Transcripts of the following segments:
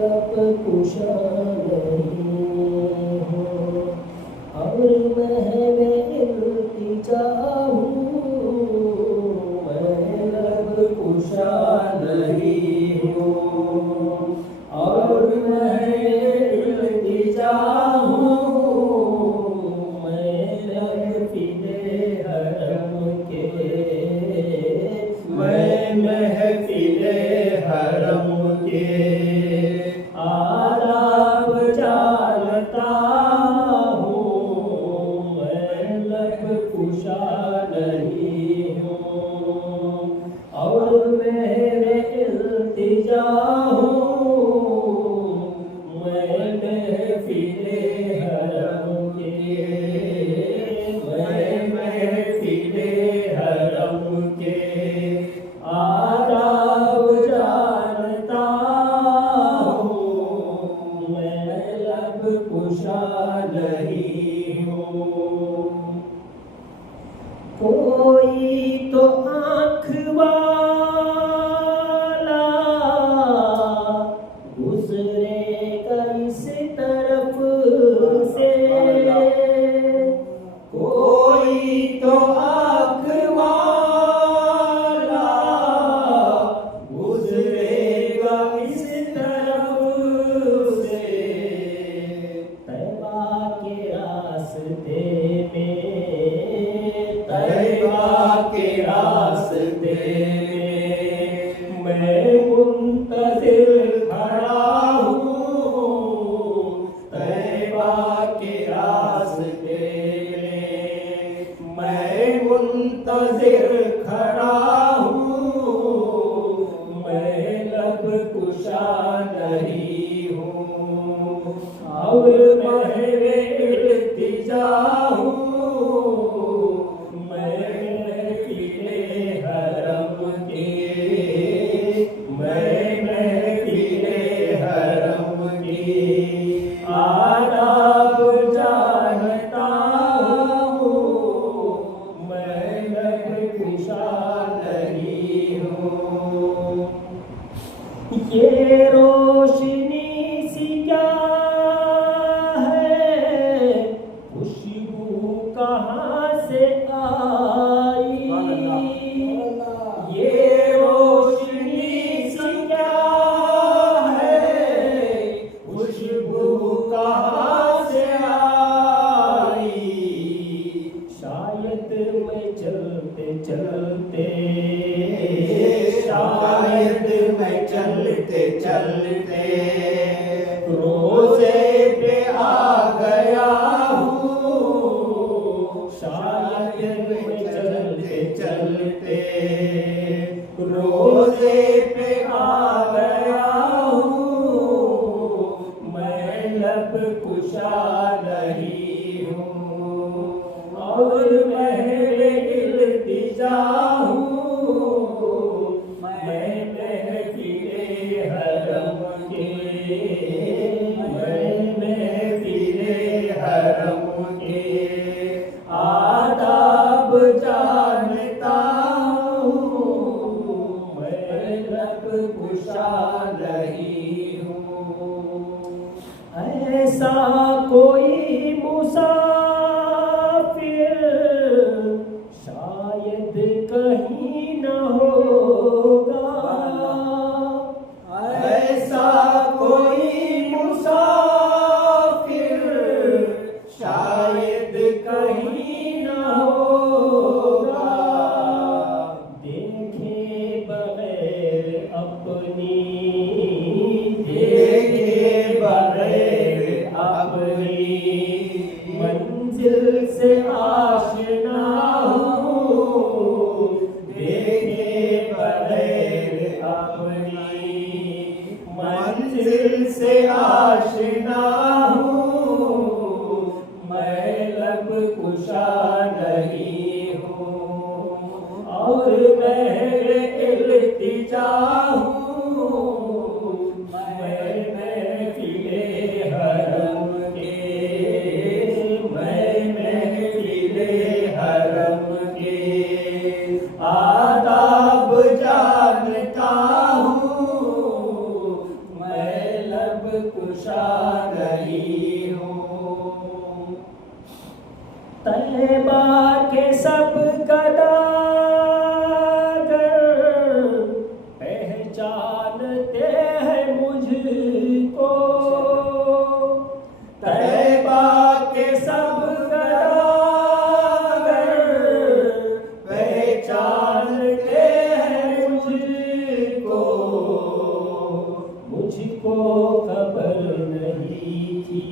लब कुशा नहीं हूँ और मैं इल्तिजा हूँ, मैं लब कुशा नहीं हूँ और मैं इल्तिजा हूँ, मैं महफिले हरम के, मैं महफिले हरम के आदाब जानता हूँ, मैं लब कुशा नहीं हूँ और मेरे इल्तिजा हूँ, मैं महफिले हरम के, मैं महफिले हरम के आदाब जानता हूँ, मैं लब कुशा नहीं हूँ। कोई तो आँख वाला गुजरेगा इस तरफ से, कोई तो आँख वाला गुजरेगा इस तरफ से, तैबा के रास्ते में, तैबा के रास्ते में मैं मुंतज़िर खड़ा हूँ, तैबा के रास्ते में मैं मुंतज़िर खड़ा हूँ, मैं लब कुशा नहीं हूँ और मेरे इल्तिजा हूँ, मैं महफिले हरम के, मैं महफिले हरम के आदाब जानता हूँ, मैं लब कुशा नहीं हूँ। ये रोशनी सी क्या है, खुशबू कहाँ से आई, ये रोशनी सी क्या है, खुशबू कहाँ से आई, शायद मैं चलते चलते, शायद मैं चलते चलते रोज़े पे आ गया हूँ, शायद मैं चलते चलते रोज़े पे आ गया हूँ, मैं लब कुशा नहीं हूँ और मेरे इल्तिजा हूँ, मैं महफिले हरम के, मैं महफिले हरम के आदाब जानता हूँ, मैं लब कुशा नहीं हूँ। ऐसा कोई मुसाफिर शायद कहीं न होगा, ऐसा कोई मुसाफिर शायद कहीं न होगा, देखे बगैर अपनी, देखे बगैर अपनी मंजिल से आशना हूँ, देखे बगैर अपनी मंजिल से आशना हूँ, मैं लब कुशा नहीं हूँ और मेरे इल्तिजा हूँ, मैं महफिले हरम के, मैं महफिले हरम के आदाब जानता हूँ, मैं लब कुशा नहीं हूँ। तैबा के सब गदागर पहचानते हैं मुझको। तैबा के सब गदागर पहचानते हैं मुझको। मुझको खबर नहीं थी,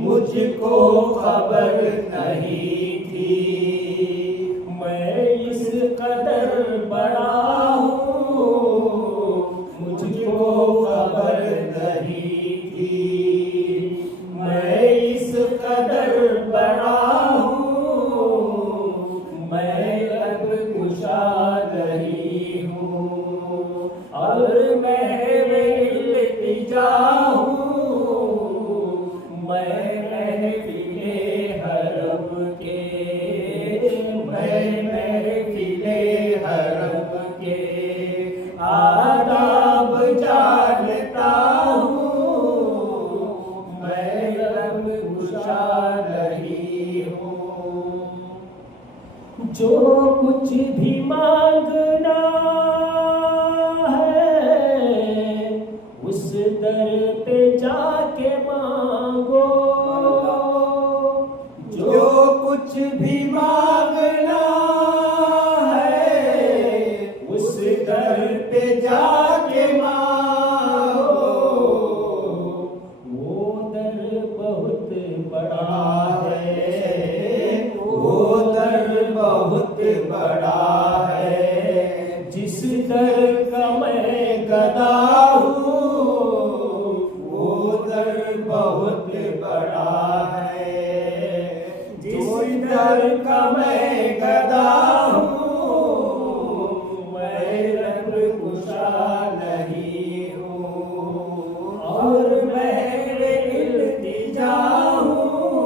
मुझको खबर नहीं थी, मैं इस कदर बड़ा हूँ, मुझको खबर नहीं थी, मैं इस कदर बड़ा हूँ, मैं लब कुशा नहीं हूँ। और मैं इल्तिजा हूँ, मैं महफिले हरम के, मैं महफिले हरम के आदाब जानता हूँ, मैं लब कुशा नहीं हूँ। जो कुछ भी मांगना है उस दर पे जाके मांगो। जो कुछ भी मांगना है उस दर पे जाके मांगो। वो दर बहुत बड़ा है, वो दर बहुत बड़ा है, जिस दर का मैं गदा हूँ, वो दर बहुत बड़ा है, जिस दर का मैं गदा हूँ, मैं लब कुशा नहीं हूँ। और मैं इल्तिजा हूँ,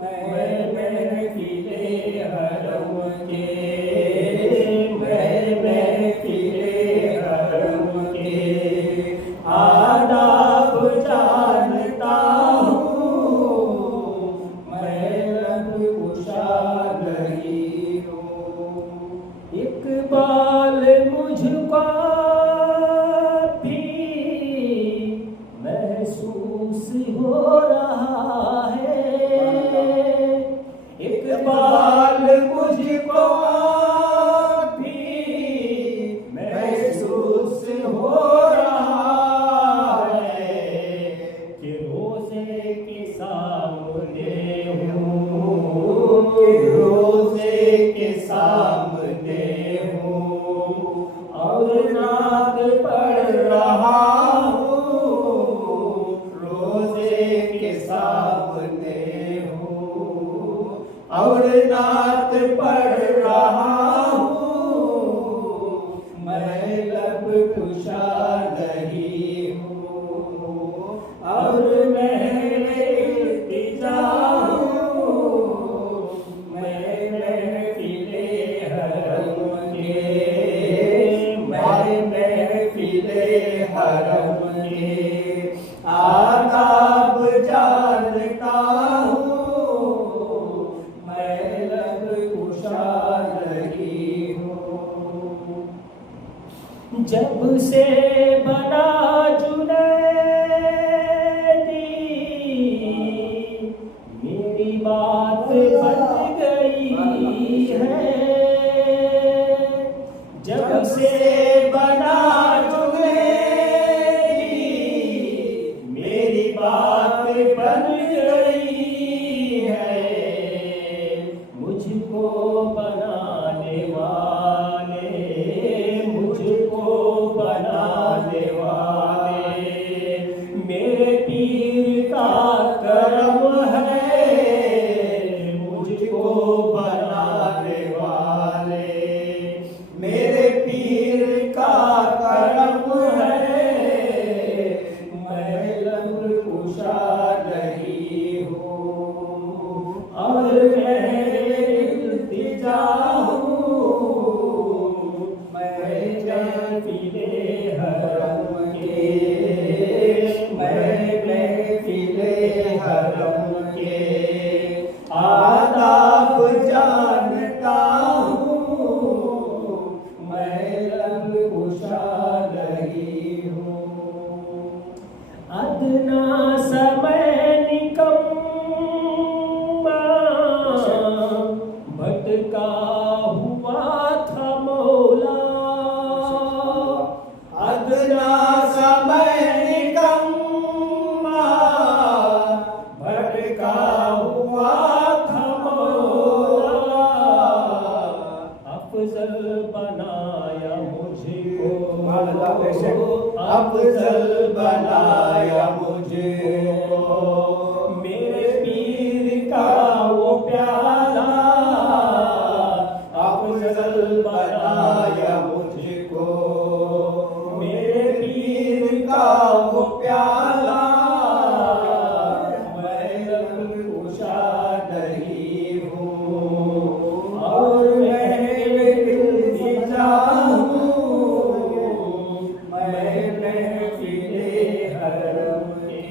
मैं महफिले हरम के, मैं महफिले हरम के आदाब जानता हूँ, मैं लब कुशा नहीं हूँ। इकबाल मुझको भी महसूस हो रहा है, इकबाल मुझको भी महसूस हो रहा है, कि रोज़े के सामने हूँ, कि रोज़े के सामने हूँ, और नाद पढ़ रहा हूँ, रोज़े के सामने हूँ, और नात पढ़ रहा हूँ, मैं लब कुशा नहीं हूँ। और मैं इल्तिजा हूँ, मैं महफिले हरम के, मैं महफिले हरम के आदाब जानता हूँ, मैं लब कुशा नहीं हूँ। जब से बना जुनैदी मेरी बात बन गई है, जब से बना जुनैदी मेरी बात बन गई है। मुझको बनाने वाले, मुझको बना अपना समय निकम्मा भटका हुआ था मौला, अफजल बनाया मुझको, अफजल बनाया मुझको, मेरे पीर का वो प्याला अफजल बनाया मुझको, मेरे पीर का वो प्याला, मैं लब कुशा नहीं हूँ और मैं दिल हूँ, मैं महफिले हरम के,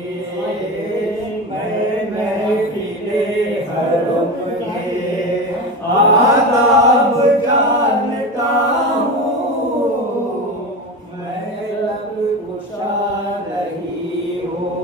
मैं महफिले हरम के आदाब जानता हूँ, मैं लब कुशा नहीं हूँ।